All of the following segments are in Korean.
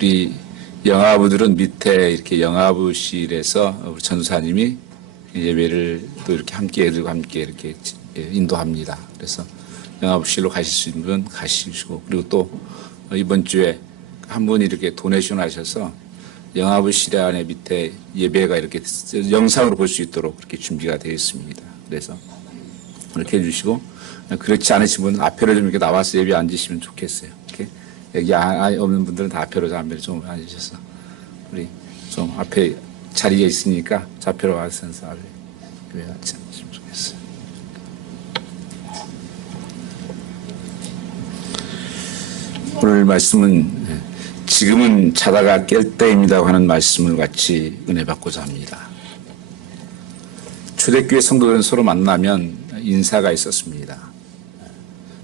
우리 영아부들은 밑에 이렇게 영아부실에서 우리 전사님이 예배를 또 이렇게 함께 애들과 함께 이렇게 인도합니다. 그래서 영아부실로 가실 수 있는 분 가시고, 그리고 또 이번 주에 한 분이 이렇게 도네이션 하셔서 영아부실 안에 밑에 예배가 이렇게 영상으로 볼 수 있도록 그렇게 준비가 되어 있습니다. 그래서 그렇게 해주시고, 그렇지 않으신 분은 앞에로 좀 이렇게 나와서 예배 앉으시면 좋겠어요. 이렇게 여기 없는 분들은 다 앞에로 좀 앉으셔서 우리 좀 앞에 자리에 있으니까 좌표로 와서 예배 앉으시면 좋겠어요. 오늘 말씀은 지금은 자다가 깰 때입니다 하는 말씀을 같이 은혜 받고자 합니다. 초대교회 성도들은 서로 만나면 인사가 있었습니다.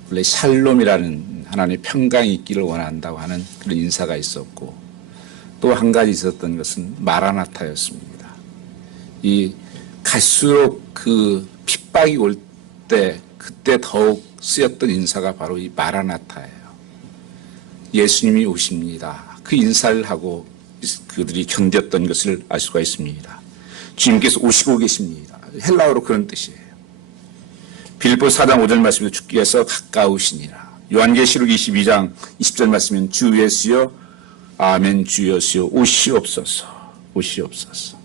원래 샬롬이라는 하나님의 평강이 있기를 원한다고 하는 그런 인사가 있었고, 또 한 가지 있었던 것은 마라나타였습니다. 이 갈수록 그 핍박이 올 때 그때 더욱 쓰였던 인사가 바로 이 마라나타예요. 예수님이 오십니다. 그 인사를 하고 그들이 견뎠던 것을 알 수가 있습니다. 주님께서 오시고 계십니다. 헬라어로 그런 뜻이에요. 빌립보 4장 5절 말씀에 주께서 가까우시니라. 요한계시록 22장 20절 말씀은 주 예수여 아멘 주 예수여 오시옵소서 오시옵소서.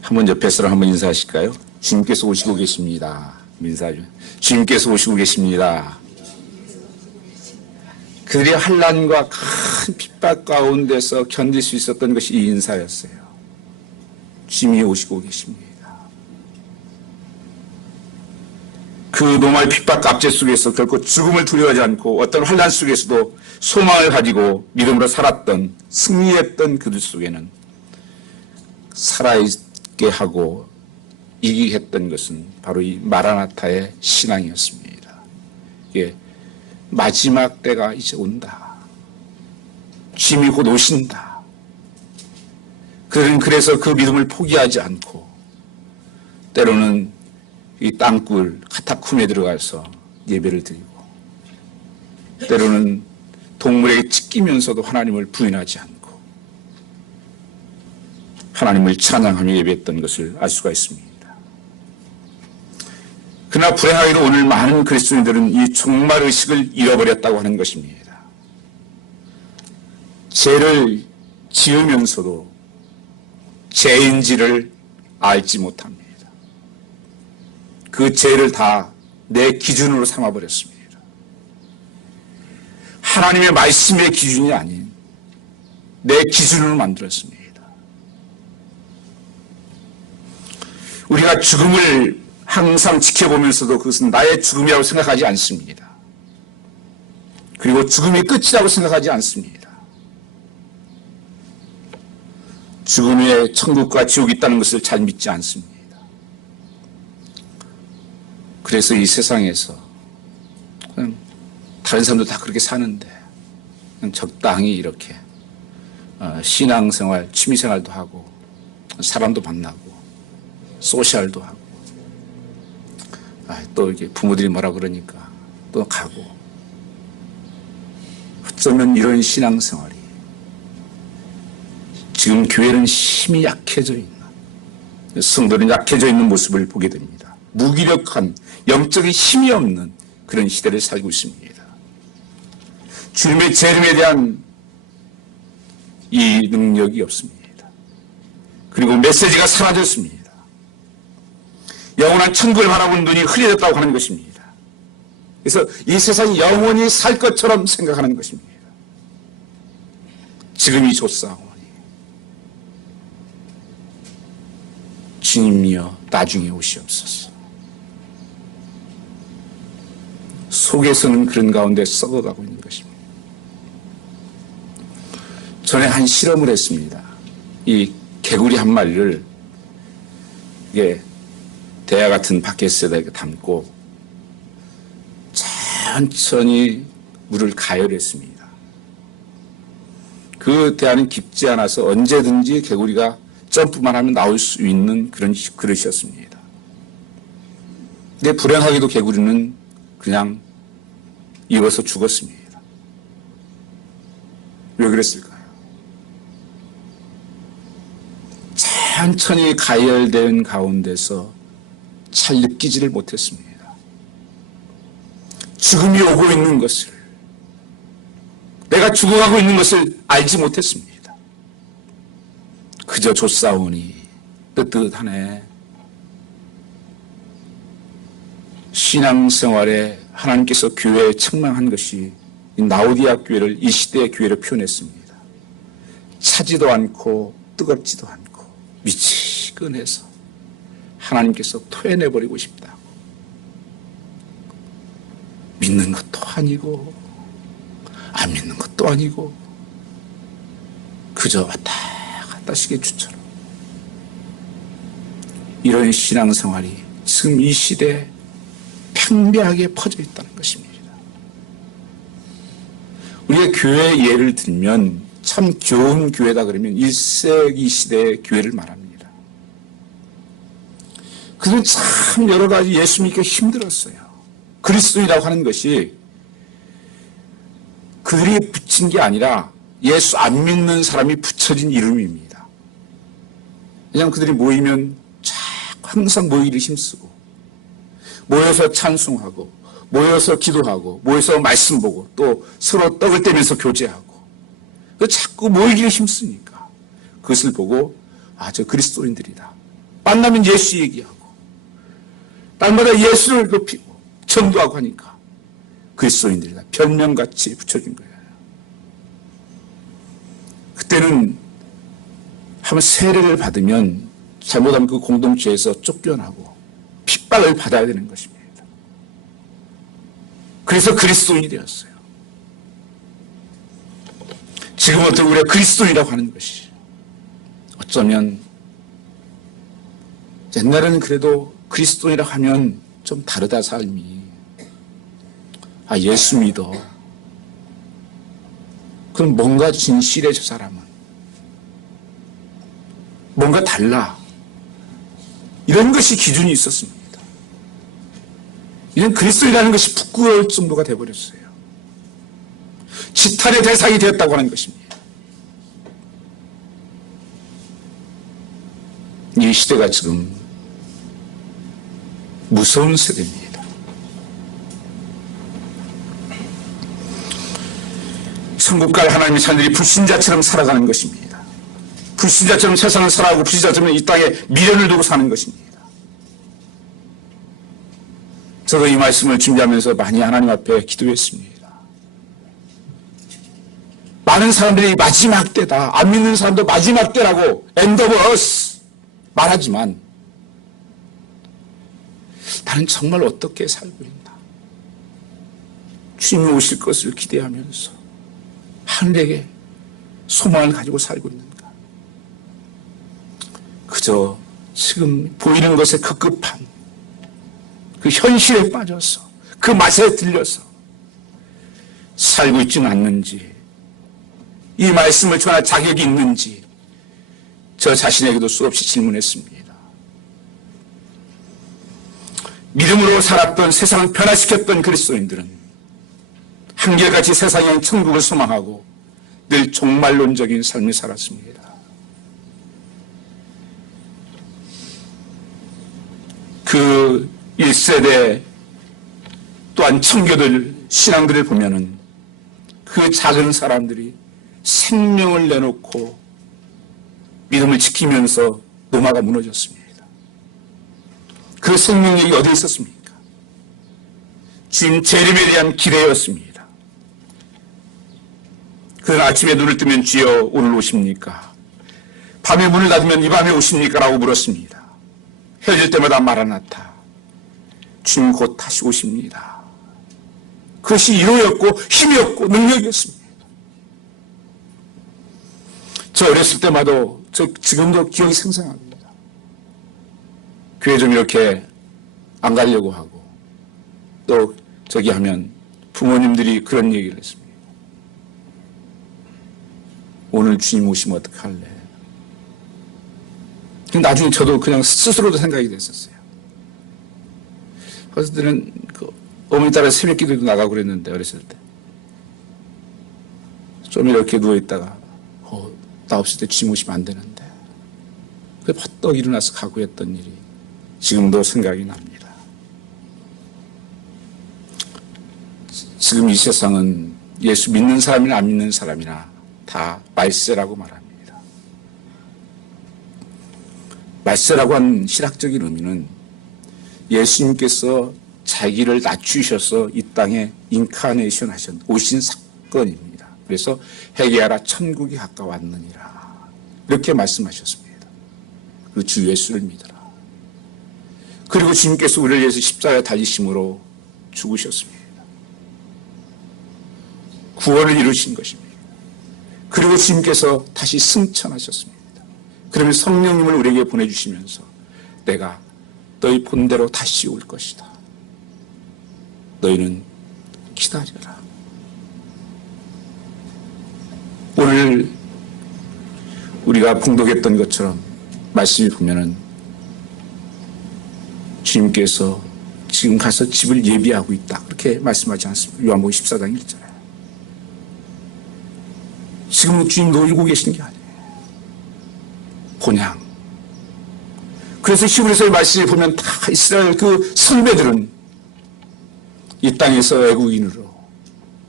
한번 옆에 사람 한번 인사하실까요? 주님께서 오시고 계십니다. 인사하죠. 주님께서 오시고 계십니다. 그들이 환난과 큰 핍박 가운데서 견딜 수 있었던 것이 이 인사였어요. 주님이 오시고 계십니다. 그 노마의 핍박 갑제 속에서 결코 죽음을 두려워하지 않고 어떤 환난 속에서도 소망을 가지고 믿음으로 살았던, 승리했던 그들 속에는 살아있게 하고 이기게 했던 것은 바로 이 마라나타의 신앙이었습니다. 이게 마지막 때가 이제 온다. 주님이 곧 오신다. 그들은 그래서 그 믿음을 포기하지 않고 때로는 이 땅굴 카타쿰에 들어가서 예배를 드리고, 때로는 동물에게 찢기면서도 하나님을 부인하지 않고 하나님을 찬양하며 예배했던 것을 알 수가 있습니다. 그러나 불행하게도 오늘 많은 그리스도인들은 이 종말의식을 잃어버렸다고 하는 것입니다. 죄를 지으면서도 죄인지를 알지 못합니다. 그 죄를 다 내 기준으로 삼아버렸습니다. 하나님의 말씀의 기준이 아닌 내 기준으로 만들었습니다. 우리가 죽음을 항상 지켜보면서도 그것은 나의 죽음이라고 생각하지 않습니다. 그리고 죽음이 끝이라고 생각하지 않습니다. 죽음 후에 천국과 지옥이 있다는 것을 잘 믿지 않습니다. 그래서 이 세상에서 그냥 다른 사람도 다 그렇게 사는데 그냥 적당히 이렇게 신앙생활, 취미생활도 하고 사람도 만나고 소셜도 하고 또 이렇게 부모들이 뭐라 그러니까 또 가고, 어쩌면 이런 신앙생활이 지금 교회는 힘이 약해져 있는, 성도는 약해져 있는 모습을 보게 됩니다. 무기력한, 영적인 힘이 없는 그런 시대를 살고 있습니다. 주님의 재림에 대한 이 능력이 없습니다. 그리고 메시지가 사라졌습니다. 영원한 천국을 바라보는 눈이 흐려졌다고 하는 것입니다. 그래서 이 세상이 영원히 살 것처럼 생각하는 것입니다. 지금이 좋사오니 주님이여 나중에 오시옵소서. 속에서는 그런 가운데 썩어가고 있는 것입니다. 전에 한 실험을 했습니다. 이 개구리 한 마리를 이게 대야 같은 바켓에다 이렇게 담고 천천히 물을 가열했습니다. 그 대야는 깊지 않아서 언제든지 개구리가 점프만 하면 나올 수 있는 그런 그릇이었습니다. 근데 불행하게도 개구리는 그냥 익어서 죽었습니다. 왜 그랬을까요? 천천히 가열된 가운데서 잘 느끼지를 못했습니다. 죽음이 오고 있는 것을, 내가 죽어가고 있는 것을 알지 못했습니다. 그저 쫓아오니 뜨뜻하네. 신앙생활에 하나님께서 교회에 책망한 것이 나우디아 교회를 이 시대의 교회로 표현했습니다. 차지도 않고 뜨겁지도 않고 미치근해서 하나님께서 토해내버리고 싶다. 믿는 것도 아니고 안 믿는 것도 아니고 그저 왔다 갔다 시계추처럼 이런 신앙생활이 지금 이 시대에 팽배하게 퍼져 있다는 것입니다. 우리가 교회 예를 들면 참 좋은 교회다 그러면 1세기 시대의 교회를 말합니다. 그들은 참 여러 가지 예수 믿기 힘들었어요. 그리스도이라고 하는 것이 그들이 붙인 게 아니라 예수 안 믿는 사람이 붙여진 이름입니다. 왜냐하면 그들이 모이면 항상 모이기를 힘쓰고 모여서 찬송하고 모여서 기도하고 모여서 말씀 보고 또 서로 떡을 떼면서 교제하고 자꾸 모이기를 힘쓰니까 그것을 보고 저 그리스도인들이다. 만나면 예수 얘기하고 날마다 예수를 높이고 전도하고 하니까 그리스도인들이다. 별명같이 붙여진 거예요. 그때는 한번 세례를 받으면 잘못하면 그 공동체에서 쫓겨나고 핍박을 받아야 되는 것입니다. 그래서 그리스도인이 되었어요. 지금 어떤 우리가 그리스도인이라고 하는 것이 어쩌면 옛날에는 그래도 그리스도인이라고 하면 좀 다르다 삶이. 예수 믿어. 그럼 뭔가 진실해 저 사람은. 뭔가 달라. 이런 것이 기준이 있었습니다. 이런 그리스도인이라는 것이 부끄러울 정도가 되어버렸어요. 지탄의 대상이 되었다고 하는 것입니다. 이 시대가 지금 무서운 세대입니다. 천국갈 하나님의 자녀들이 불신자처럼 살아가는 것입니다. 불신자처럼 세상을 살아가고 불신자처럼 이 땅에 미련을 두고 사는 것입니다. 저도 이 말씀을 준비하면서 많이 하나님 앞에 기도했습니다. 많은 사람들이 마지막 때다. 안 믿는 사람도 마지막 때라고 end of us 말하지만 나는 정말 어떻게 살고 있나. 주님이 오실 것을 기대하면서 하늘에게 소망을 가지고 살고 있는가. 그저 지금 보이는 것에 급급한 그 현실에 빠져서 그 맛에 들려서 살고 있지는 않는지, 이 말씀을 전할 자격이 있는지 저 자신에게도 수없이 질문했습니다. 믿음으로 살았던 세상을 변화시켰던 그리스도인들은 한결같이 세상의 천국을 소망하고 늘 종말론적인 삶을 살았습니다. 그 1세대 또한 청교들, 신앙들을 보면은 그 작은 사람들이 생명을 내놓고 믿음을 지키면서 노마가 무너졌습니다. 그 생명력이 어디에 있었습니까? 주님 재림에 대한 기대였습니다. 그는 아침에 눈을 뜨면 주여 오늘 오십니까? 밤에 문을 닫으면 이 밤에 오십니까? 라고 물었습니다. 헤어질 때마다 마라나타. 주님 곧 다시 오십니다. 그것이 위로였고 힘이었고 능력이었습니다. 저 어렸을 때마다 지금도 기억이 생생합니다. 교회 좀 이렇게 안 가려고 하고 또 저기 하면 부모님들이 그런 얘기를 했습니다. 오늘 주님 오시면 어떡할래? 나중에 저도 그냥 스스로도 생각이 됐었어요. 그래서 그때는 어머니 따라 새벽 기도도 나가고 그랬는데 어렸을 때 좀 이렇게 누워있다가 나 없을 때 주님 오시면 안 되는데 그래 퍼떡 일어나서 가고 했던 일이 지금도 생각이 납니다. 지금 이 세상은 예수 믿는 사람이나 안 믿는 사람이나 다 말세라고 말합니다. 말세라고 하는 신학적인 의미는 예수님께서 자기를 낮추셔서 이 땅에 인카네이션 오신 사건입니다. 그래서 회개하라 천국이 가까웠느니라 이렇게 말씀하셨습니다. 그 주 예수를 믿어라. 그리고 주님께서 우리를 위해서 십자가에 달리심으로 죽으셨습니다. 구원을 이루신 것입니다. 그리고 주님께서 다시 승천하셨습니다. 그러면 성령님을 우리에게 보내주시면서 내가 너희 본대로 다시 올 것이다. 너희는 기다려라. 오늘 우리가 봉독했던 것처럼 말씀이 보면은 주님께서 지금 가서 집을 예비하고 있다. 그렇게 말씀하지 않습니까? 요한복음 14장 1절에. 지금 주님 놀고 계신 게 아니에요. 본향. 그래서 히브리서의 말씀을 보면 다 이스라엘 그 선배들은 이 땅에서 외국인으로,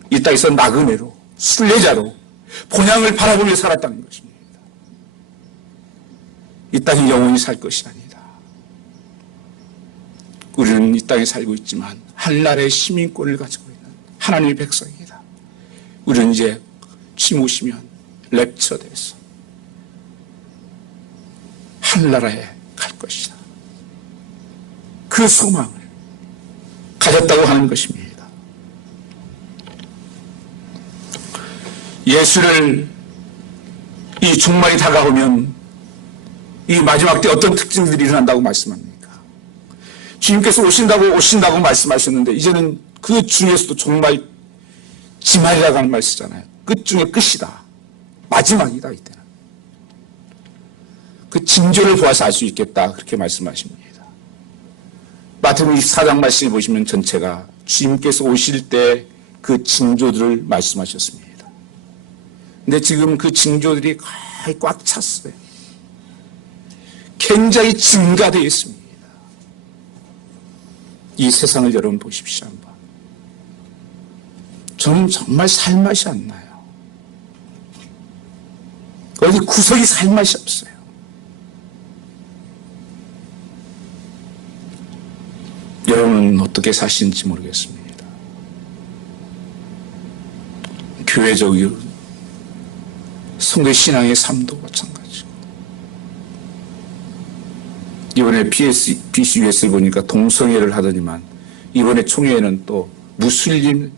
이 땅에서 나그네로, 순례자로 본향을 바라보며 살았다는 것입니다. 이 땅에 영원히 살 것이 아니다. 우리는 이 땅에 살고 있지만 한나라의 시민권을 가지고 있는 하나님의 백성이다. 우리는 이제 주님 오시면 랩처돼서 하늘나라에 갈 것이다. 그 소망을 가졌다고 하는 것입니다. 예수를 이 종말이 다가오면 이 마지막 때 어떤 특징들이 일어난다고 말씀합니까? 주님께서 오신다고 말씀하셨는데 이제는 그 중에서도 정말 지말이라고 하는 말 쓰잖아요. 끝 중에 끝이다. 마지막이다. 이때는. 그 징조를 보아서 알 수 있겠다. 그렇게 말씀하십니다. 마태복음 24장 말씀을 보시면 전체가 주님께서 오실 때 그 징조들을 말씀하셨습니다. 근데 지금 그 징조들이 거의 꽉 찼어요. 굉장히 증가되어 있습니다. 이 세상을 여러분 보십시오. 한번. 저는 정말 살맛이 안 나요. 어디 구석이 살맛이 없어요. 여러분은 어떻게 사시는지 모르겠습니다. 교회적인 성도 신앙의 삶도 마찬가지고 이번에 BCUS를 보니까 동성애를 하더니만 이번에 총회에는 또 무슬림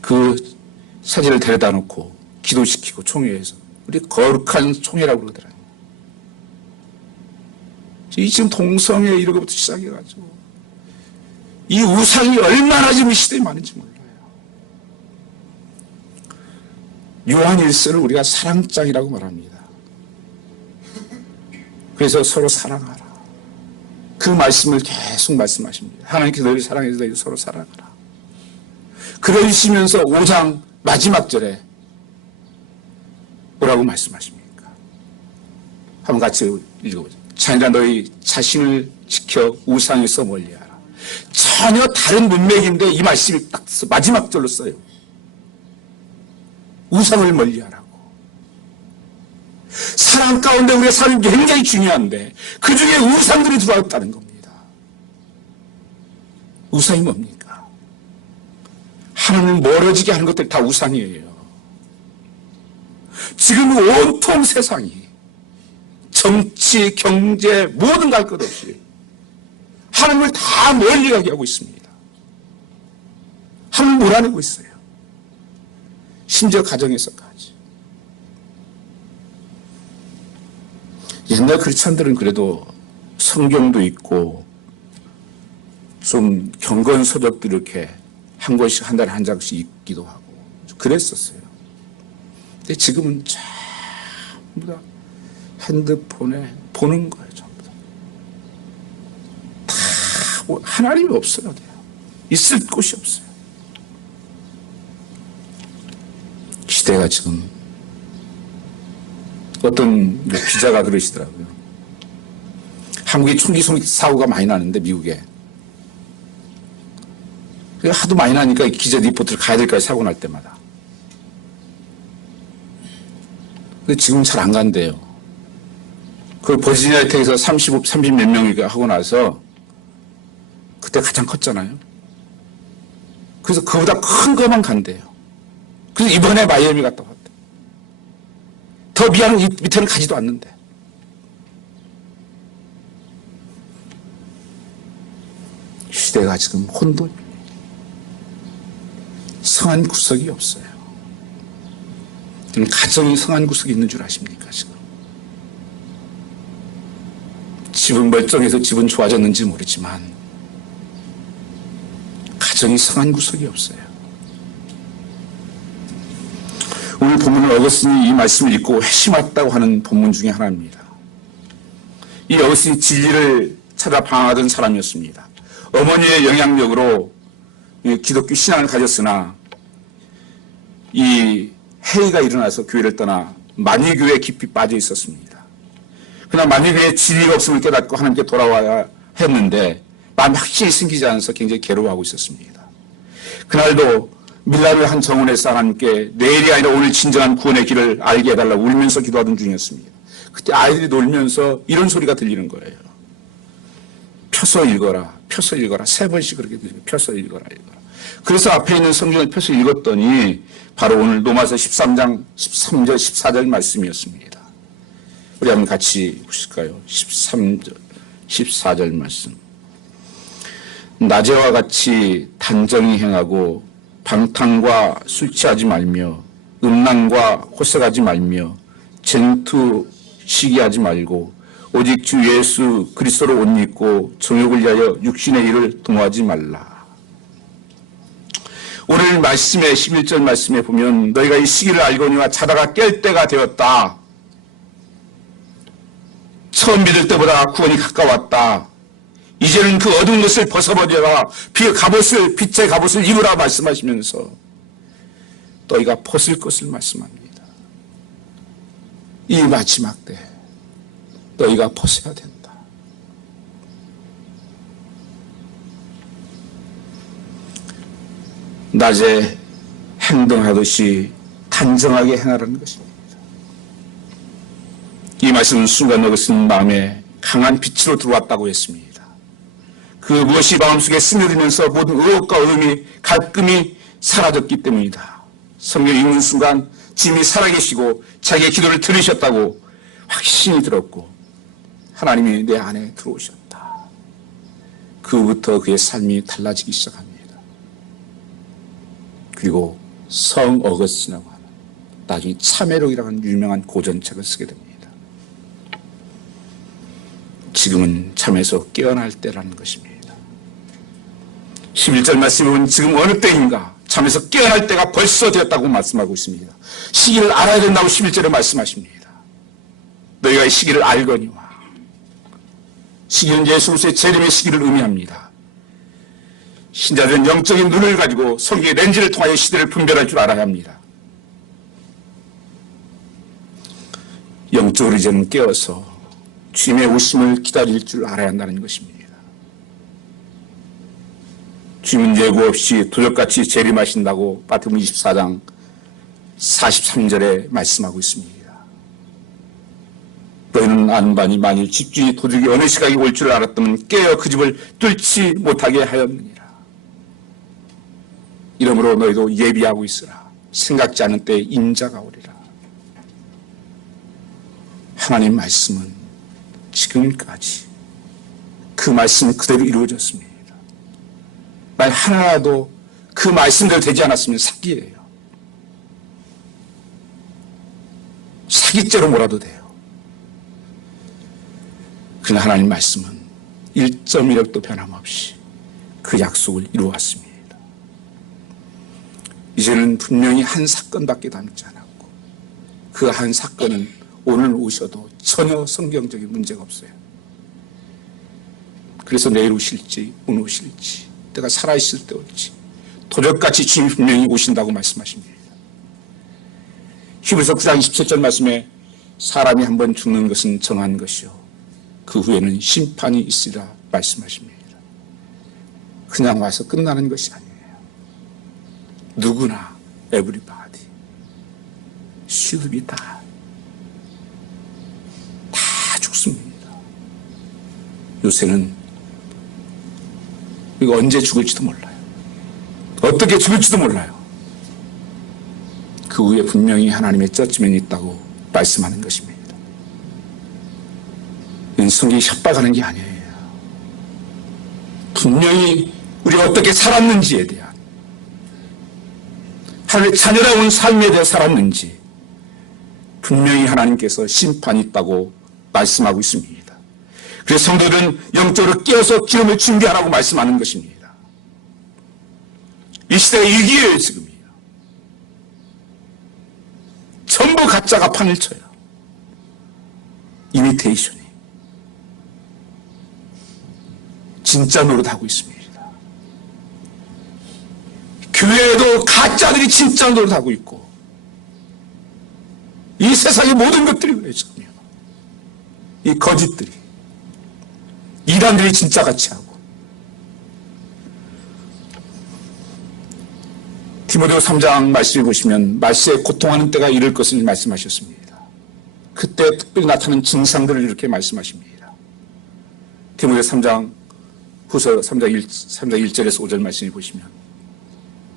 그 사진을 데려다 놓고 기도시키고 총회에서 우리 거룩한 총회라고 그러더라고요. 이 지금 동성애 이런 것부터 시작해가지고 이 우상이 얼마나 지금 이 시대에 많은지 몰라요. 요한일서를 우리가 사랑장이라고 말합니다. 그래서 서로 사랑하라. 그 말씀을 계속 말씀하십니다. 하나님께서 너희를 사랑해서 너희를 서로 사랑하라. 그러시면서 5장 마지막 절에 뭐라고 말씀하십니까? 한번 같이 읽어보죠. 자녀라 너희 자신을 지켜 우상에서 멀리하라. 전혀 다른 문맥인데 이 말씀이 딱 마지막 절로 써요. 우상을 멀리하라고. 사랑 가운데 우리의 삶이 굉장히 중요한데 그 중에 우상들이 들어왔다는 겁니다. 우상이 뭡니까? 하나님을 멀어지게 하는 것들 다 우상이에요. 지금 온통 세상이 정치, 경제 모든 갈 것 없이 하나님을 다 멀리 가게 하고 있습니다. 하나님을 몰아내고 있어요. 심지어 가정에서까지. 옛날 크리스찬들은 그래도 성경도 있고 좀 경건서적도 이렇게 한 권씩 한 달에 한 장씩 읽기도 하고 그랬었어요. 근데 지금은 전부 다 핸드폰에 보는 거예요. 전부 다. 하나님이 없어요. 있을 곳이 없어요. 시대가 지금 어떤 기자가 그러시더라고요. 한국에 총기 사고가 많이 나는데 미국에 하도 많이 나니까 기자 리포트를 가야 될까요? 사고 날 때마다. 근데 지금 잘 안 간대요. 그 버지니아 텍에서 30 몇 명이 하고 나서 그때 가장 컸잖아요. 그래서 그보다 큰 것만 간대요. 그래서 이번에 마이애미 갔다 왔대. 더 밑에는 가지도 않는데. 시대가 지금 혼돈입니다. 성한 구석이 없어요. 가정이 성한 구석이 있는 줄 아십니까, 지금? 집은 멀쩡해서 집은 좋아졌는지 모르지만, 가정이 성한 구석이 없어요. 오늘 본문은 어거스틴이 이 말씀을 읽고 회심했다고 하는 본문 중에 하나입니다. 이 어거스틴이 진리를 찾아 방황하던 사람이었습니다. 어머니의 영향력으로 기독교 신앙을 가졌으나 이 해이가 일어나서 교회를 떠나 만유교에 깊이 빠져 있었습니다. 그러나 만유교에 진리가 없음을 깨닫고 하나님께 돌아와야 했는데 마음이 확실히 생기지 않아서 굉장히 괴로워하고 있었습니다. 그날도 밀라노의 한 정원에서 하나님께 내일이 아니라 오늘 진정한 구원의 길을 알게 해달라고 울면서 기도하던 중이었습니다. 그때 아이들이 놀면서 이런 소리가 들리는 거예요. 펴서 읽어라, 펴서 읽어라. 3번씩 그렇게 들려요. 펴서 읽어라, 읽어라. 그래서 앞에 있는 성경을 펴서 읽었더니 바로 오늘 로마서 13장 13절 14절 말씀이었습니다. 우리 한번 같이 보실까요? 13절 14절 말씀. 낮에와 같이 단정히 행하고 방탕과 술 취하지 말며 음란과 호색하지 말며 쟁투 시기하지 말고 오직 주 예수 그리스도로 옷 입고 정욕을 위하여 육신의 일을 도모하지 말라. 오늘 말씀에 11절 말씀에 보면 너희가 이 시기를 알거니와 자다가 깰 때가 되었다. 처음 믿을 때보다 구원이 가까웠다. 이제는 그 어두운 것을 벗어버려라. 빛의 갑옷을 입으라 말씀하시면서 너희가 벗을 것을 말씀합니다. 이 마지막 때 너희가 벗어야 된다. 낮에 행동하듯이 단정하게 행하라는 것입니다. 이 말씀은 순간 어거스틴 마음에 강한 빛으로 들어왔다고 했습니다. 그 무엇이 마음속에 스며들면서 모든 의혹과 의음이 갈끔히 사라졌기 때문이다. 성경 읽는 순간 주님이 살아계시고 자기의 기도를 들으셨다고 확신이 들었고 하나님이 내 안에 들어오셨다. 그부터 그의 삶이 달라지기 시작합니다. 그리고 성 어거스틴이라고 하는 나중에 참회록이라고 하는 유명한 고전책을 쓰게 됩니다. 지금은 잠에서 깨어날 때라는 것입니다. 11절 말씀에 보면 지금 어느 때인가 잠에서 깨어날 때가 벌써 되었다고 말씀하고 있습니다. 시기를 알아야 된다고 11절에 말씀하십니다. 너희가 이 시기를 알거니와. 시기는 예수 그리스도의 재림의 시기를 의미합니다. 신자들은 영적인 눈을 가지고 성경의 렌즈를 통하여 시대를 분별할 줄 알아야 합니다. 영적으로 이제는 깨어서 주님의 오심을 기다릴 줄 알아야 한다는 것입니다. 주님은 예고 없이 도적같이 재림하신다고 마태복음 24장 43절에 말씀하고 있습니다. 너희는 아는 바니 만일 집주인이 도적이 어느 시각에 올 줄 알았다면 깨어 그 집을 뚫지 못하게 하였느니라. 이러므로 너희도 예비하고 있으라. 생각지 않은 때에 인자가 오리라. 하나님 말씀은 지금까지 그 말씀 그대로 이루어졌습니다. 말 하나라도 그 말씀대로 되지 않았으면 사기예요. 사기죄로 몰아도 돼요. 그러나 하나님 말씀은 1.1억도 변함없이 그 약속을 이루었습니다. 이제는 분명히 한 사건밖에 남지 않았고 그 한 사건은 오늘 오셔도 전혀 성경적인 문제가 없어요. 그래서 내일 오실지 오늘 오실지 때가 살아있을 때 올지 도적같이 주님이 분명히 오신다고 말씀하십니다. 히브리서 9장 27절 말씀에 사람이 한번 죽는 것은 정한 것이요 그 후에는 심판이 있으리라 말씀하십니다. 그냥 와서 끝나는 것이 아니에요. 누구나 everybody should be 다 죽습니다. 요새는 이거 언제 죽을지도 몰라요. 어떻게 죽을지도 몰라요. 그 후에 분명히 하나님의 저지면이 있다고 말씀하는 것입니다. 이건 성경이 협박하는 게 아니에요. 분명히 우리가 어떻게 살았는지에 대한, 하나님의 자녀다운 삶에 대해 살았는지 분명히 하나님께서 심판이 있다고 말씀하고 있습니다. 그래서 성도들은 영적으로 깨어서 기름을 준비하라고 말씀하는 것입니다. 이 시대가 위기예요. 지금이요. 전부 가짜가 판을 쳐요. 이미테이션이 진짜 노릇하고 있습니다. 교회에도 가짜들이 진짜 노릇하고 있고 이 세상의 모든 것들이 그래요. 지금요. 이 거짓들이 이단들이 진짜 같이 하고. 디모데후 3장 말씀을 보시면 말세에 고통하는 때가 이를 것을 말씀하셨습니다. 그때 특별히 나타나는 증상들을 이렇게 말씀하십니다. 디모데후 3장 후서 3장 1절에서 5절 말씀을 보시면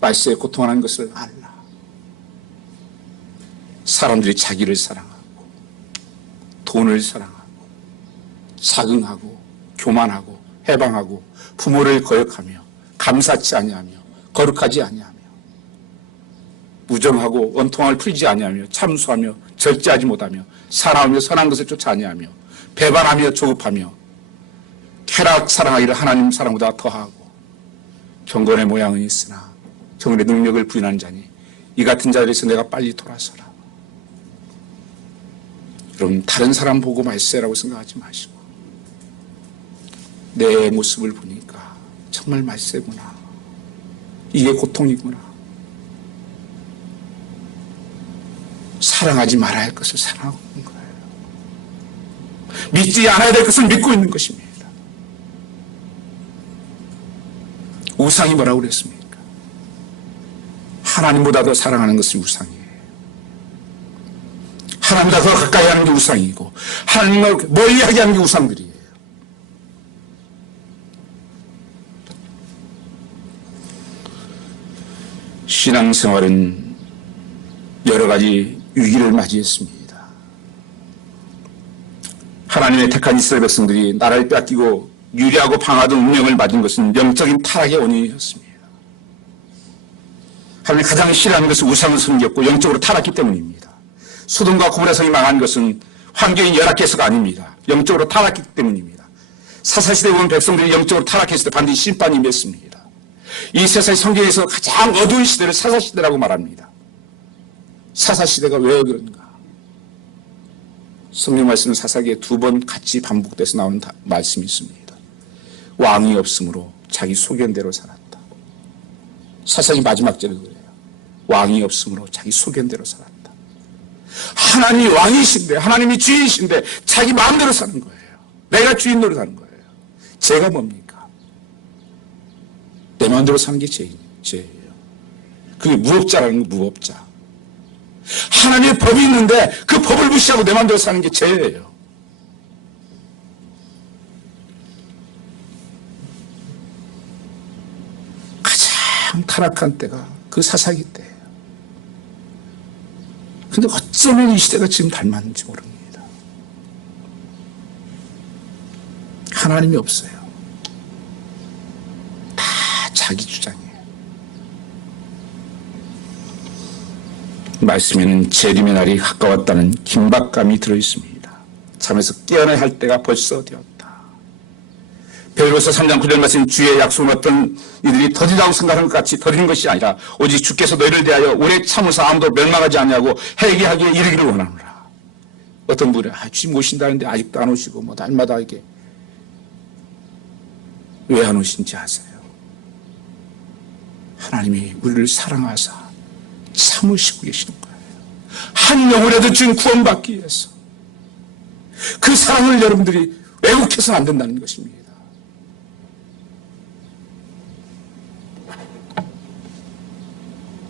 말세에 고통하는 것을 알라. 사람들이 자기를 사랑하고 돈을 사랑하고 사긍하고 교만하고 해방하고 부모를 거역하며 감사치 아니하며 거룩하지 아니하며 무정하고 원통함을 풀지 아니하며 참수하며 절제하지 못하며 사랑하며 선한 것을 쫓아 아니하며 배반하며 조급하며 쾌락 사랑하기를 하나님 사랑보다 더하고 경건의 모양은 있으나 정의 능력을 부인하는 자니 이 같은 자들에서 내가 빨리 돌아서라. 여러분 다른 사람 보고 말세라고 생각하지 마시고 내 모습을 보니까 정말 말세구나. 이게 고통이구나. 사랑하지 말아야 할 것을 사랑하고 있는 거예요. 믿지 않아야 될 것을 믿고 있는 것입니다. 우상이 뭐라고 그랬습니까? 하나님보다 더 사랑하는 것이 우상이에요. 하나님보다 더 가까이 하는 게 우상이고 하나님과 멀리하게 하는 게 우상들이에요. 신앙생활은 여러 가지 위기를 맞이했습니다. 하나님의 택한 이스라엘 백성들이 나라를 뺏기고 유리하고 방하던 운명을 맞은 것은 영적인 타락의 원인이었습니다. 하나님이 가장 싫어하는 것은 우상을 섬겼고 영적으로 타락했기 때문입니다. 소돔과 고모라 성이 망한 것은 환경이 열악해서가 아닙니다. 영적으로 타락했기 때문입니다. 사사시대에 온 백성들이 영적으로 타락했을 때 반드시 심판이 임했습니다. 이 세상의 성경에서 가장 어두운 시대를 사사시대라고 말합니다. 사사시대가 왜 그런가? 성경 말씀은 사사기에 2번 같이 반복돼서 나오는 말씀이 있습니다. 왕이 없으므로 자기 소견대로 살았다. 사사기 마지막 절에도 그래요. 왕이 없으므로 자기 소견대로 살았다. 하나님이 왕이신데 하나님이 주인이신데 자기 마음대로 사는 거예요. 내가 주인 노릇 하는 거예요. 죄가 뭡니까? 내 마음대로 사는 게 죄예요. 그게 무법자라는 거. 무법자. 하나님의 법이 있는데 그 법을 무시하고 내 마음대로 사는 게 죄예요. 가장 타락한 때가 그 사사기 때예요. 근데 어쩌면 이 시대가 지금 닮았는지 모릅니다. 하나님이 없어요. 다 자기 주장이에요. 말씀에는 재림의 날이 가까웠다는 긴박감이 들어있습니다. 잠에서 깨어나야 할 때가 벌써 되었다. 베드로서 3장 9절 말씀 주의 약속을 어떤 이들이 더디다고 생각하는 것 같이 더디는 것이 아니라 오직 주께서 너희를 대하여 오래 참으사 아무도 멸망하지 아니하고 회개하기에 이르기를 원하노라. 어떤 분이 주님 오신다는데 아직도 안 오시고 뭐 날마다 이게 왜 안 오신지 아세요? 하나님이 우리를 사랑하사 참으시고 계시는 거예요. 한 영혼이라도 주님 구원받기 위해서 그 사랑을 여러분들이 왜곡해서는 안 된다는 것입니다.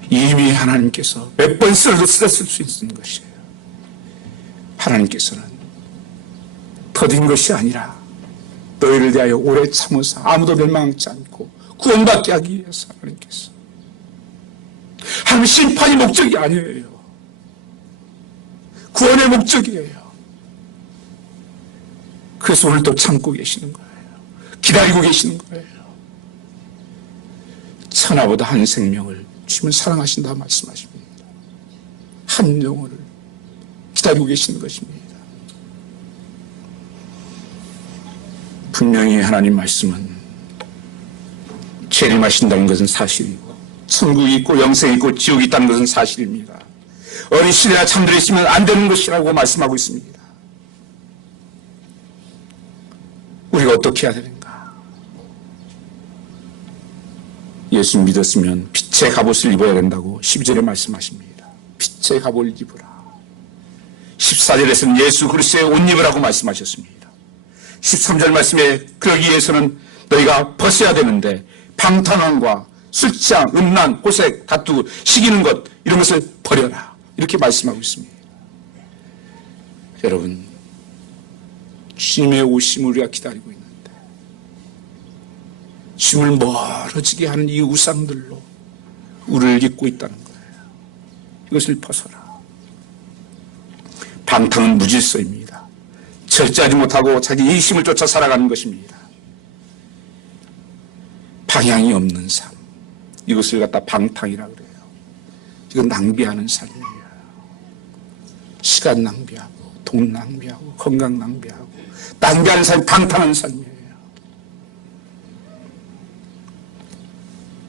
이미 하나님께서 몇 번 쓰셨을 수 있는 것이에요. 하나님께서는 더딘 것이 아니라 너희를 대하여 오래 참으사 아무도 멸망하지 않고 구원받게 하기 위해서 하나님 심판이 목적이 아니에요. 구원의 목적이에요. 그래서 오늘 또 참고 계시는 거예요. 기다리고 계시는 거예요. 천하보다 한 생명을 주님은 사랑하신다 말씀하십니다. 한 영혼을 기다리고 계시는 것입니다. 분명히 하나님 말씀은 재림하신다는 것은 사실이고 천국이 있고 영생이 있고 지옥이 있다는 것은 사실입니다. 어린 시대나 잠들어 있으면 안 되는 것이라고 말씀하고 있습니다. 우리가 어떻게 해야 되는가? 예수 믿었으면 빛의 갑옷을 입어야 된다고 12절에 말씀하십니다. 빛의 갑옷을 입으라. 14절에서는 예수 그리스도의 옷 입으라고 말씀하셨습니다. 13절 말씀에 그러기 위해서는 너희가 벗어야 되는데 방탕함과 술 취함, 음란, 호색, 다투, 시기는 것 이런 것을 버려라. 이렇게 말씀하고 있습니다. 여러분, 주님의 오심을 우리가 기다리고 있는데 주님을 멀어지게 하는 이 우상들로 우리를 잇고 있다는 거예요. 이것을 벗어라. 방탕은 무질서입니다. 절제하지 못하고 자기 이심을 쫓아 살아가는 것입니다. 방향이 없는 삶. 이것을 갖다 방탕이라고 그래요. 이건 낭비하는 삶이에요. 시간 낭비하고 돈 낭비하고 건강 낭비하고 낭비하는 삶이 방탕한 삶이에요.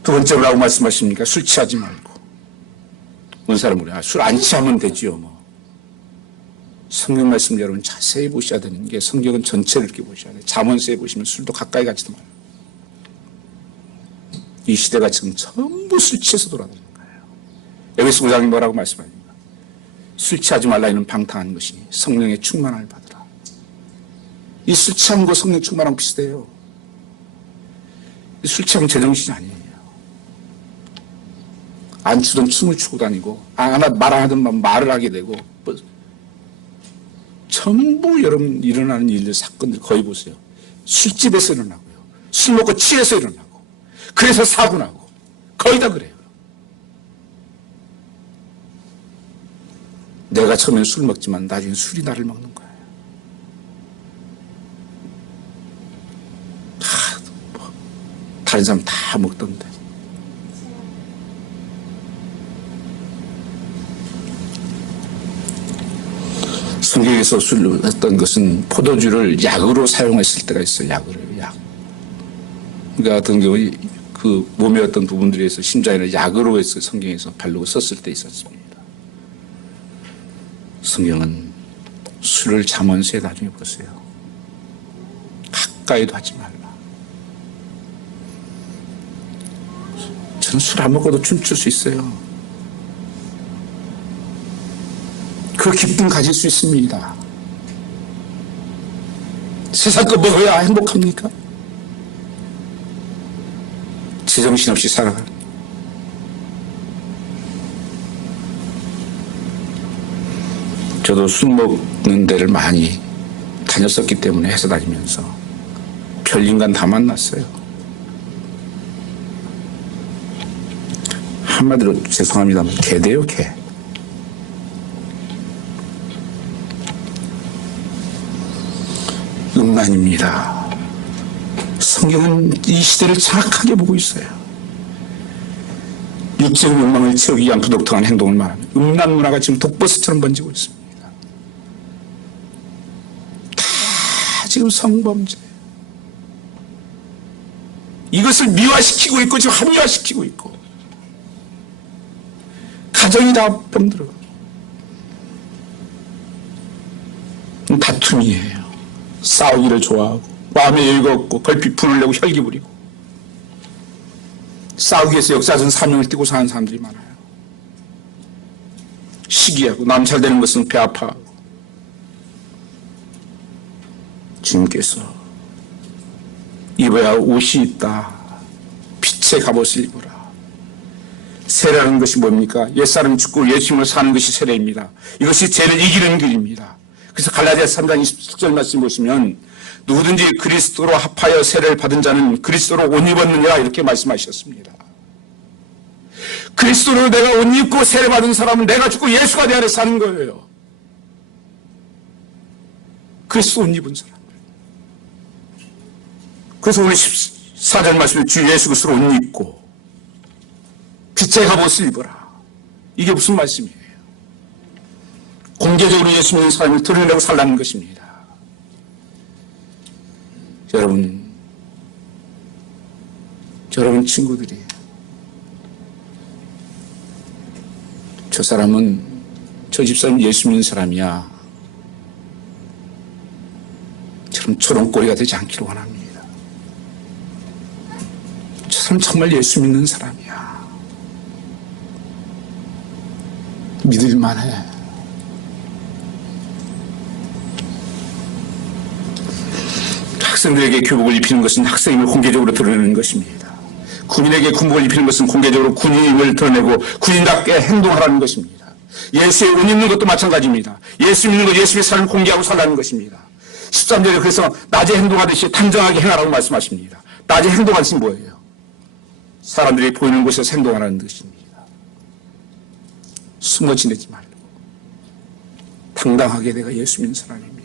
두 번째 뭐라고 말씀하십니까? 술 취하지 말고. 어느 사람은 그래. 술 안 취하면 되지요 뭐. 성경 말씀 여러분 자세히 보셔야 되는 게 성경은 전체를 이렇게 보셔야 돼요. 잠언서에 보시면 술도 가까이 가지도 말아요. 이 시대가 지금 전부 술 취해서 돌아다니는 거예요. 에베소 5장이 뭐라고 말씀하십니까? 술 취하지 말라 이는 방탕한 것이니 성령의 충만함을 받으라. 이 술 취한 거 성령 충만함 비슷해요. 술 취하면 제정신이 아니에요. 안 추던 춤을 추고 다니고 말 안 하던 말을 하게 되고 전부 여러분 일어나는 일들 사건들 거의 보세요. 술집에서 일어나고요. 술 먹고 취해서 일어나고 그래서 사고 나고 거의 다 그래요. 내가 처음엔 술 먹지만 나중에 술이 나를 먹는 거예요. 다른 사람 다 먹던데. 성경에서 술을 했던 것은 포도주를 약으로 사용했을 때가 있어요. 약으로요. 약. 그러니까 어떤 경우에 그 몸의 어떤 부분들에서 심장에는 약으로 해서 성경에서 바르고 썼을 때 있었습니다. 성경은 술을 잠언서에 나중에 보세요. 가까이도 하지 말라. 저는 술 안 먹어도 춤출 수 있어요. 그 기쁨 가질 수 있습니다. 세상 거 먹어야 행복합니까? 제정신 없이 살아가는. 저도 술 먹는 데를 많이 다녔었기 때문에 회사 다니면서 별인간 다 만났어요. 한마디로 죄송합니다만 개돼요, 개. 음란입니다. 성경은 이 시대를 정확하게 보고 있어요. 육적 욕망을 채우기 위한 부독특한 행동을 말합니다. 음란 문화가 지금 독버섯처럼 번지고 있습니다. 다 지금 성범죄. 이것을 미화시키고 있고 지금 합리화시키고 있고 가정이 다 병들어. 다툼이에요. 싸우기를 좋아하고 마음에 여유가 없고 걸핏 분을 내고 혈기 부리고 싸우기 위해서 역사전 사명을 띠고 사는 사람들이 많아요. 시기하고 남 잘 되는 것은 배 아파하고 주님께서 입어야 옷이 있다. 빛의 갑옷을 입어라. 세례라는 것이 뭡니까? 옛사람이 죽고 예수님을 사는 것이 세례입니다. 이것이 죄를 이기는 길입니다. 그래서 갈라디아서 3장 27절 말씀 보시면 누구든지 그리스도로 합하여 세례를 받은 자는 그리스도로 옷 입었느니라 이렇게 말씀하셨습니다. 그리스도로 내가 옷 입고 세례 받은 사람은 내가 죽고 예수가 내 안에 사는 거예요. 그리스도 옷 입은 사람. 그래서 우리 14절 말씀에 주 예수 그리스도로 옷 입고 빛의 갑옷을 입어라. 이게 무슨 말씀이에요? 공개적으로 예수 믿는 사람을 드러내고 살라는 것입니다. 여러분 친구들이 저 사람은 저 집사람 예수 믿는 사람이야. 저런 조롱거리가 되지 않기를 원합니다. 저 사람 정말 예수 믿는 사람이야. 믿을만해. 학생들에게 교복을 입히는 것은 학생임을 공개적으로 드러내는 것입니다. 군인에게 군복을 입히는 것은 공개적으로 군인임을 드러내고 군인답게 행동하라는 것입니다. 예수의 옷 입는 것도 마찬가지입니다. 예수 믿는 것, 예수의 삶을 공개하고 살라는 것입니다. 13절에 그래서 낮에 행동하듯이 단정하게 행하라고 말씀하십니다. 낮에 행동하는 것이 뭐예요? 사람들이 보이는 곳에서 행동하라는 것입니다. 숨어 지내지 말고 당당하게 내가 예수 믿는 사람입니다.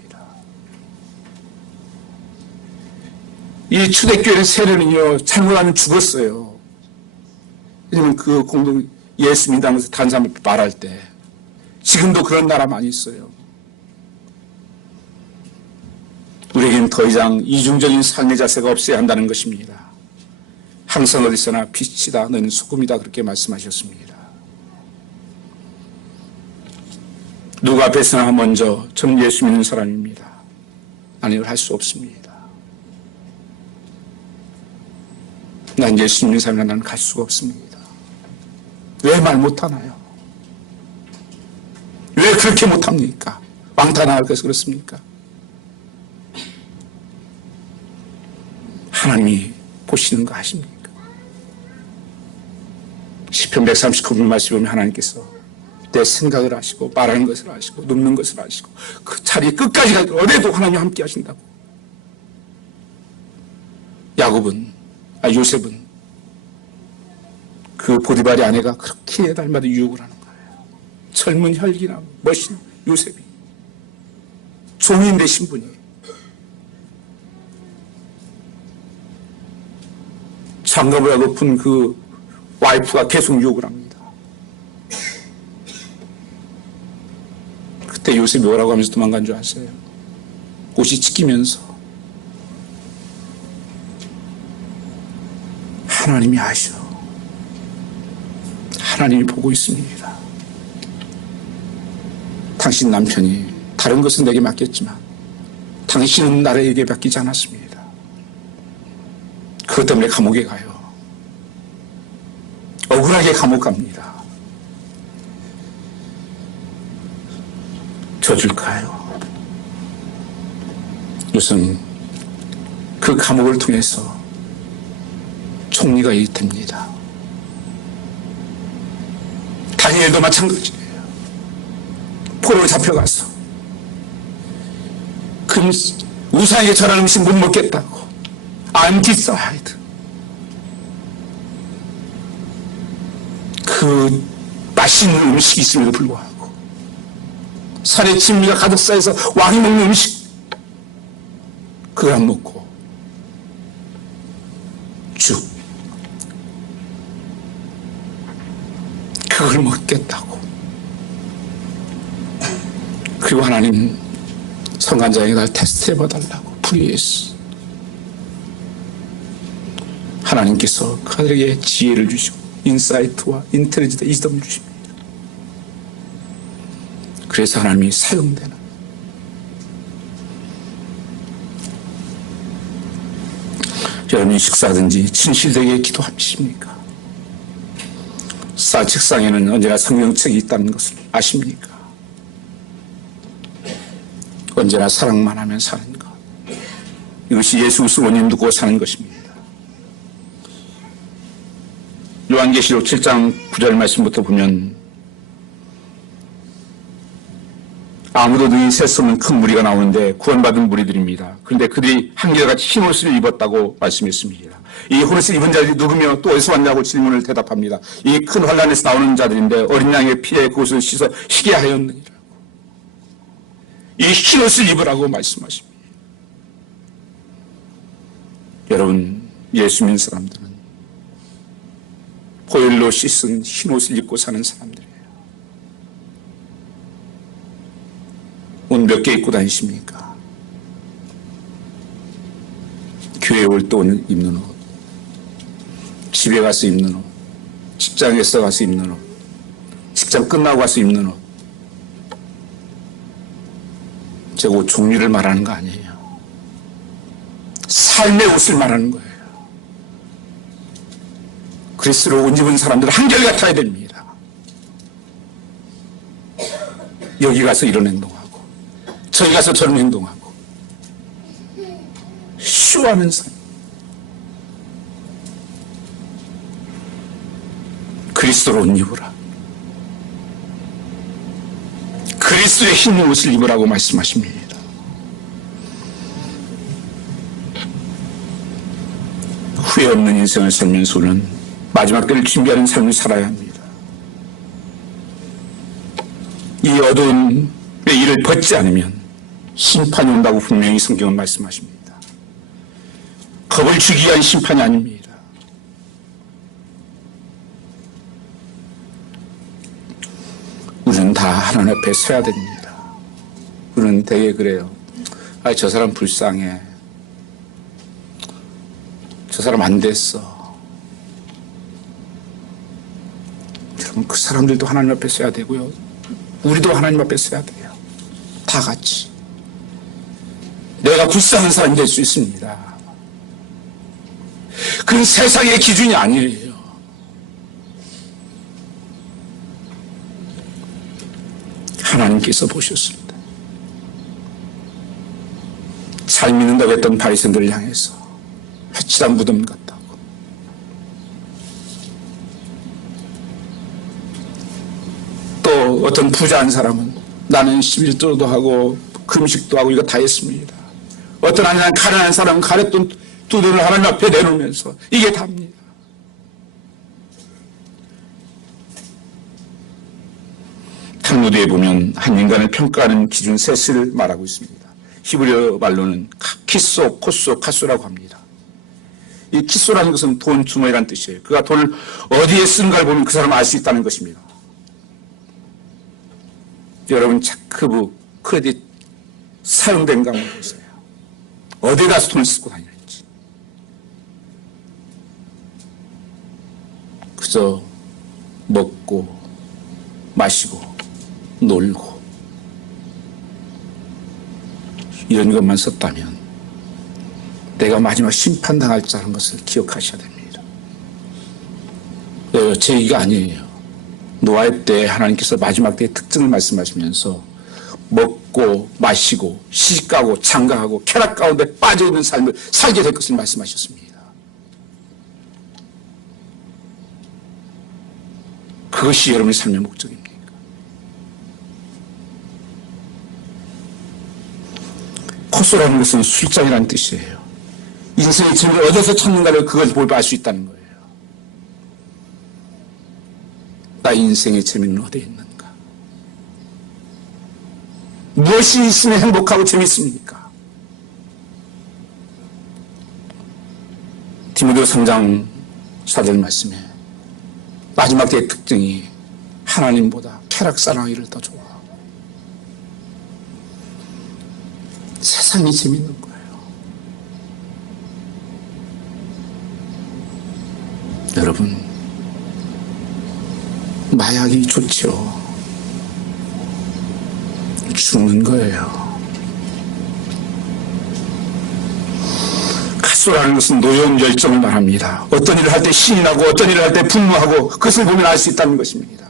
이 초대교회의 세례는요, 잘못하면 죽었어요. 왜냐면 그 공동 예수 믿다면서 다른 사람을 말할 때 지금도 그런 나라 많이 있어요. 우리에게는 더 이상 이중적인 삶의 자세가 없어야 한다는 것입니다. 항상 어디서나 빛이다, 너는 소금이다 그렇게 말씀하셨습니다. 누가 앞에서나 먼저 저는 예수 믿는 사람입니다. 아니, 할 수 없습니다. 난 예수 믿는 사람이라 나는 갈 수가 없습니다. 왜 말 못하나요? 왜 그렇게 못합니까? 왕따나할 것서 그렇습니까? 하나님이 보시는 거 아십니까? 시편 139편 말씀 보면 하나님께서 내 생각을 아시고 말하는 것을 아시고 눕는 것을 아시고 그 자리 끝까지 가도 어디에도 하나님 함께 하신다고. 요셉은 그 보디발의 아내가 그렇게 날마다 유혹을 하는 거예요. 젊은 혈기나 멋진 요셉이 종인 되신 분이 장가보다 높은 그 와이프가 계속 유혹을 합니다. 그때 요셉이 뭐라고 하면서 도망간 줄 아세요? 옷이 찢기면서 하나님이 아셔. 하나님이 보고 있습니다. 당신 남편이 다른 것은 내게 맡겼지만 당신은 나에게 맡기지 않았습니다. 그것 때문에 감옥에 가요. 억울하게 감옥 갑니다. 져줄까요? 우선 그 감옥을 통해서 총리가 됩니다. 다니엘도 마찬가지예요. 포로로 잡혀가서 우상에게 절한 음식 못 먹겠다고 안티사이드 그 맛있는 음식이 있음에도 불구하고 살의 진미가 가득 쌓여서 왕이 먹는 음식 그걸 안 먹고 죽 그걸 먹겠다고. 그리고 하나님 성간자에게 날 테스트해봐달라고. 플리즈. 하나님께서 그들에게 지혜를 주시고 인사이트와 인텔리전트 이점을 주십니다. 그래서 하나님이 사용되는 여러분이 식사하든지 진실되게 기도하십니까? 책상에는 언제나 성경책이 있다는 것을 아십니까? 언제나 사랑만 하면 사는 것. 이것이 예수 그리스도 원인 두고 사는 것입니다. 요한계시록 7장 9절 말씀부터 보면 아무도 능히 셀 수 없는 큰 무리가 나오는데 구원받은 무리들입니다. 그런데 그들이 한결같이 흰 옷을 입었다고 말씀했습니다. 이 흰옷을 입은 자들이 누구며 또 어디서 왔냐고 질문을 대답합니다. 이 큰 환란에서 나오는 자들인데 어린 양의 피에 그것을 씻어 희게 하였느니라고. 이 흰옷을 입으라고 말씀하십니다. 여러분, 예수 믿는 사람들은 보혈로 씻은 흰옷을 입고 사는 사람들이에요. 옷 몇 개 입고 다니십니까? 교회 올 때 옷 입는 옷, 집에 가서 입는 옷, 직장에서 가서 입는 옷, 직장 끝나고 가서 입는 옷. 제가 옷 종류를 말하는 거 아니에요. 삶의 옷을 말하는 거예요. 그리스도로 옷 입은 사람들은 한결같아야 됩니다. 여기 가서 이런 행동하고 저기 가서 저런 행동하고 쇼하는 삶. 그리스도로 옷 입으라. 그리스도의 흰 옷을 입으라고 말씀하십니다. 후회 없는 인생을 살면서는 마지막 때를 준비하는 삶을 살아야 합니다. 이 어두운 일을 벗지 않으면 심판이 온다고 분명히 성경은 말씀하십니다. 겁을 주기 위한 심판이 아닙니다. 우리는 다 하나님 앞에 서야 됩니다. 우리는 되게 그래요. 아, 저 사람 불쌍해. 저 사람 안 됐어. 여러분, 그 사람들도 하나님 앞에 서야 되고요. 우리도 하나님 앞에 서야 돼요. 다 같이. 내가 불쌍한 사람이 될 수 있습니다. 그건 세상의 기준이 아니에요. 하나님께서 보셨습니다. 잘 믿는다고 했던 바리새인들을 향해서 회칠한 무덤 같다고. 또 어떤 부자한 사람은 나는 11조도 하고 금식도 하고 이거 다 했습니다. 어떤 가난한 사람은 가랬던 두 돈을 하나님 앞에 내놓으면서 이게 답니다. 탈무드에 보면 한 인간을 평가하는 기준 셋을 말하고 있습니다. 히브리어 말로는 키소, 코소, 카소라고 합니다. 이 키소라는 것은 돈 주머니라는 뜻이에요. 그가 돈을 어디에 쓰는가를 보면 그 사람을 알 수 있다는 것입니다. 여러분, 체크북, 크레딧 사용된 거 한번 보세요. 어디 가서 돈을 쓰고 다니는지. 그저 먹고 마시고 놀고 이런 것만 썼다면 내가 마지막 심판당할 자라는 것을 기억하셔야 됩니다. 제 얘기가 아니에요. 노아의 때 하나님께서 마지막 때의 특징을 말씀하시면서 먹고 마시고 시집가고 장가가고 쾌락 가운데 빠져있는 삶을 살게 될 것을 말씀하셨습니다. 그것이 여러분의 삶의 목적입니다. 코소라는 것은 술장이라는 뜻이에요. 인생의 재미를 어디서 찾는가를 그걸 보고 알 수 있다는 거예요. 나 인생의 재미는 어디에 있는가? 무엇이 있으면 행복하고 재밌습니까? 디모데 3장 4절 말씀에 마지막 때의 특징이 하나님보다 쾌락 사랑하기를 더 좋아하고 세상이 재밌는 거예요. 여러분, 마약이 좋죠. 죽는 거예요. 수라는 것은 노여운 열정을 말합니다. 어떤 일을 할 때 신이 나고 어떤 일을 할 때 분노하고 그것을 보면 알 수 있다는 것입니다.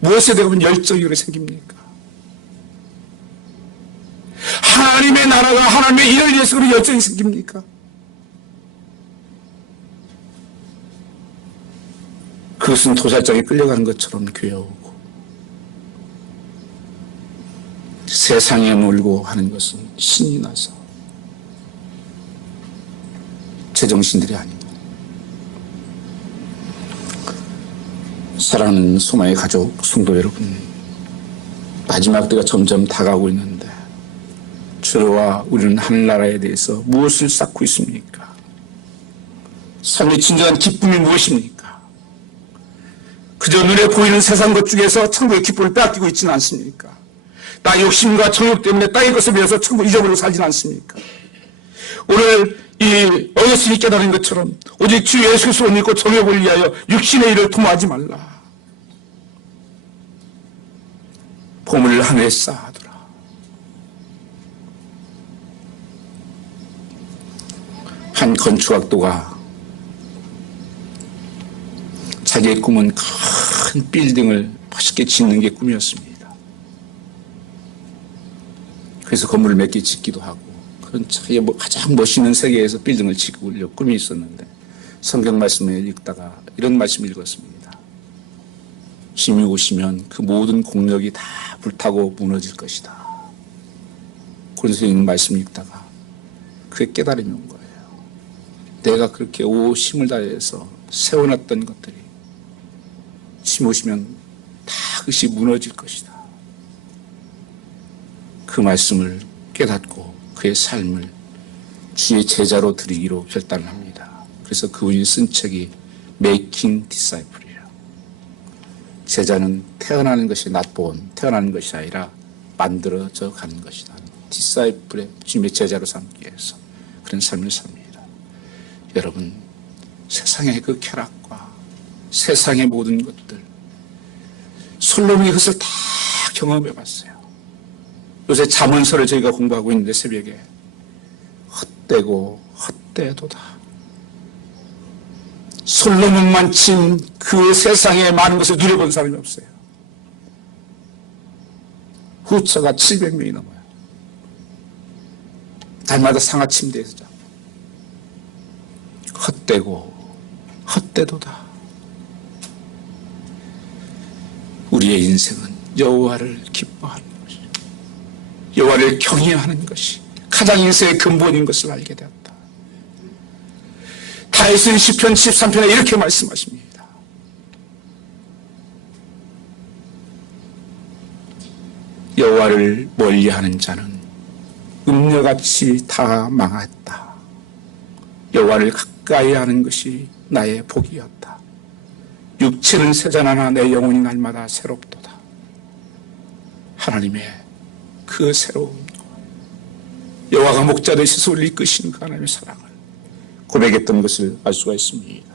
무엇에 대한 열정이 그렇게 생깁니까? 하나님의 나라가 하나님의 일을 위해서 그런 열정이 생깁니까? 그것은 도살장에 끌려가는 것처럼 괴어오고 세상에 놀고 하는 것은 신이 나서 제정신들이 아닙니다. 사랑하는 소마의 가족, 성도 여러분, 마지막 때가 점점 다가오고 있는데 저와 우리는 하늘나라에 대해서 무엇을 쌓고 있습니까? 삶의 진정한 기쁨이 무엇입니까? 그저 눈에 보이는 세상 것 중에서 천국의 기쁨을 빼앗기고 있지는 않습니까? 나 욕심과 정욕 때문에 땅의 것을 위해서 천국 잊어버리고 살지는 않습니까? 오늘 이 어르신이 깨달은 것처럼 오직 주 예수 그리스도를 믿고 정욕을 위하여 육신의 일을 도모하지 말라. 보물을 하늘에 쌓아두라. 한 건축학도가 자기의 꿈은 큰 빌딩을 멋있게 짓는 게 꿈이었습니다. 그래서 건물을 몇 개 짓기도 하고 그런 자기의 가장 멋있는 세계에서 빌딩을 짓고 꿈이 있었는데 성경 말씀을 읽다가 이런 말씀을 읽었습니다. 힘이 오시면 그 모든 공력이 다 불타고 무너질 것이다. 그래서 이 말씀을 읽다가 그게 깨달음이 온 거예요. 내가 그렇게 힘을 다해서 세워놨던 것들이 힘 오시면 다 그것이 무너질 것이다. 그 말씀을 깨닫고 그의 삶을 주의 제자로 드리기로 결단을 합니다. 그래서 그분이 쓴 책이 Making Disciple이에요. 제자는 태어나는 것이 낫본 태어나는 것이 아니라 만들어져 가는 것이다. 디사이플의 주님의 제자로 삼기 위해서 그런 삶을 삽니다. 여러분, 세상의 그 쾌락과 세상의 모든 것들 솔로몬이 그것을 다 경험해 봤어요. 요새 잠언서를 저희가 공부하고 있는데 새벽에 헛되고 헛되도다. 솔로몬만 친 그 세상에 많은 것을 누려본 사람이 없어요. 후처가 700명이 넘어요. 달마다 상하 침대에서 자고 헛되고 헛되도다. 우리의 인생은 여호와를 기뻐하는 것이, 여호와를 경외하는 것이 가장 인생의 근본인 것을 알게 되었다. 다윗은 시편 13편에 이렇게 말씀하십니다. 여호와를 멀리하는 자는 음녀같이 다 망했다. 여호와를 가까이 하는 것이 나의 복이었다. 육체는 세잔하나 내 영혼이 날마다 새롭도다. 하나님의 그 새로움, 여호와가 목자 되셔서 우리를 이끄시는 그 하나님의 사랑을 고백했던 것을 알 수가 있습니다.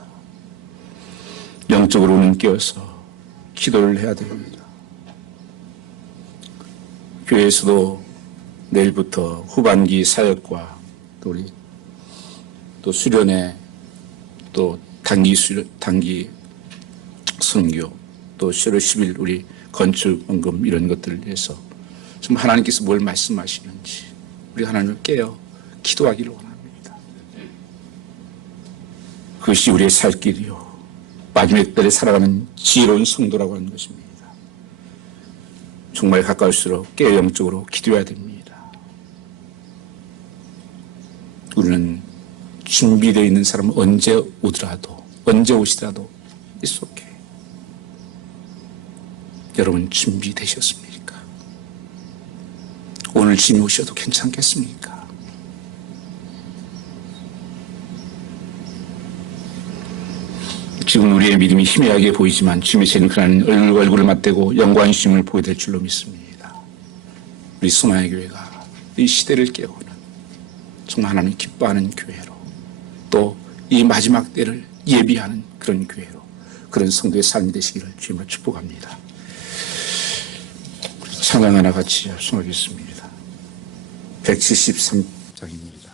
영적으로는 깨어서 기도를 해야 됩니다. 교회에서도 내일부터 후반기 사역과 또 우리 또 수련회 또 단기 선교 또 10월 10일 우리 건축 언금 이런 것들을 위해서 좀 하나님께서 뭘 말씀하시는지 우리 하나님을 깨어 기도하기를 원합니다. 그것이 우리의 살 길이요 마지막 때에 살아가는 지혜로운 성도라고 하는 것입니다. 정말 가까울수록 깨어 영적으로 기도해야 됩니다. 우리는 준비되어 있는 사람은 언제 오더라도 언제 오시더라도 it's okay. 여러분 준비되셨습니까? 오늘 주님 오셔도 괜찮겠습니까? 지금 우리의 믿음이 희미하게 보이지만 주님의 제는 그날은 얼굴을 맞대고 영광의 주님을 보게 될 줄로 믿습니다. 우리 소마의 교회가 이 시대를 깨우는 정말 하나님 기뻐하는 교회로 또 이 마지막 때를 예비하는 그런 교회로 그런 성도의 삶이 되시기를 주님으로 축복합니다. 찬양 하나 같이 합성하겠습니다. 173장입니다.